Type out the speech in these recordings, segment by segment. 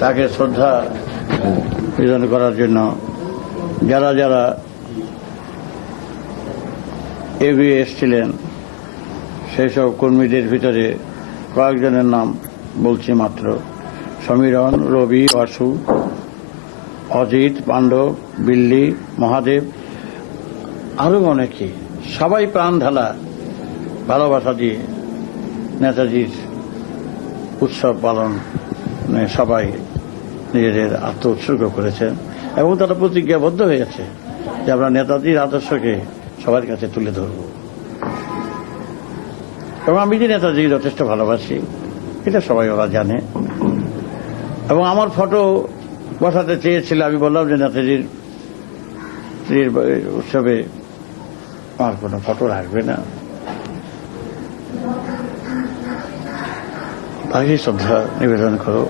তাকে শ্রদ্ধা নিবেদন করার জন্য যারা যারা এগিয়ে এসেছিলেন সেই সব কর্মীদের ভিতরে কয়েকজনের নাম বলছি মাত্র: সমীরণ, রবি, বাসু, অজিত, পাণ্ডব, বিল্লি, মহাদেব, আরো অনেকে। সবাই প্রাণ ঢালা ভালোবাসা দিয়ে নেতাজির উৎসব পালন সবাই নিজেদের আত্ম উৎসর্গ করেছেন এবং তারা প্রতিজ্ঞাবদ্ধ হয়েছে যে আমরা নেতাজির আদর্শকে সবার কাছে তুলে ধরব। এবং আমি যে নেতাজি যথেষ্ট ভালোবাসি এটা সবাই ওরা জানে। এবং আমার ফটো বসাতে চেয়েছিল, আমি বললাম যে নেতাজির উৎসবে আমার কোনো ফটো রাখবে না। তাকে শ্রদ্ধা নিবেদন করো।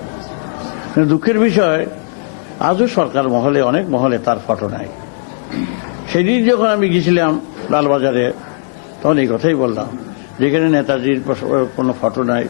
কিন্তু দুঃখের বিষয়, আজও সরকার মহলে, অনেক মহলে তার ফটো নাই। সেদিন যখন আমি গেছিলাম লালবাজারে, তখন এই কথাই বললাম, যেখানে নেতাজির কোনো ফটো নাই।